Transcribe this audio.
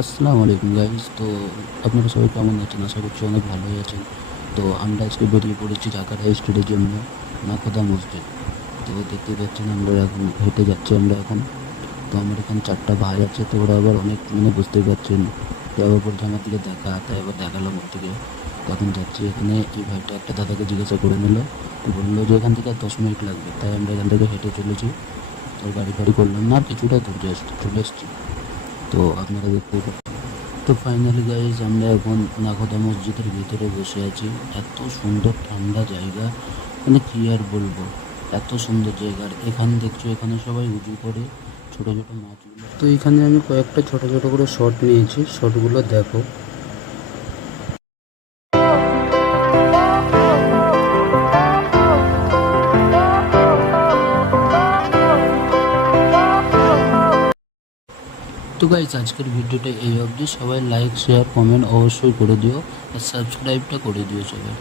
আসসালামু আলাইকুম গাইজ তো আপনারা সবাই কেমন আছেন? আশা করছি অনেক ভালোই আছেন। তো আমরা আজকে বেরিয়ে পড়েছি ঢাকার হাই স্ট্রিটের জন্য নাকোদা মসজিদ। তো দেখতে পাচ্ছেন আমরা এখন হেঁটে যাচ্ছি আমরা এখন। তো আমার এখানে চারটা ভাই আছে, তো ওরা আবার অনেক মানে বুঝতেই পারছেন। তো আবার আমার দিকে দেখা, তাই আবার দেখালাম ওর থেকে তো এখন যাচ্ছি এখানে, এই ভাইটা একটা দাদাকে জিজ্ঞাসা করে নিল। বলল যে এখান থেকে দশ মিনিট লাগবে, তাই আমরা এখান থেকে হেঁটে চলেছি। তো গাড়ি ফাড়ি করলাম না, কিছুটা দূর চলে এসেছি। তো আপনারা পাচ্ছেন তো ফাইনালি গাইজ আমরা এখন নাগদা মসজিদের ভিতরে বসে আছি। এত সুন্দর ঠান্ডা জায়গা। মানে কী আর বলব? এত সুন্দর জায়গা। আর এখানে দেখছ, এখানে সবাই উঁচু করে ছোটো ছোটো মাছগুলো। তো এখানে আমি কয়েকটা ছোটো ছোটো করে শর্ট নিয়েছি। শর্টগুলো দেখো। তো গাইজ আজকের ভিডিওটা এই অবধি। সবাই লাইক শেয়ার কমেন্ট অবশ্যই করে দিও। আর সাবস্ক্রাইবটা করে দিও সবাই।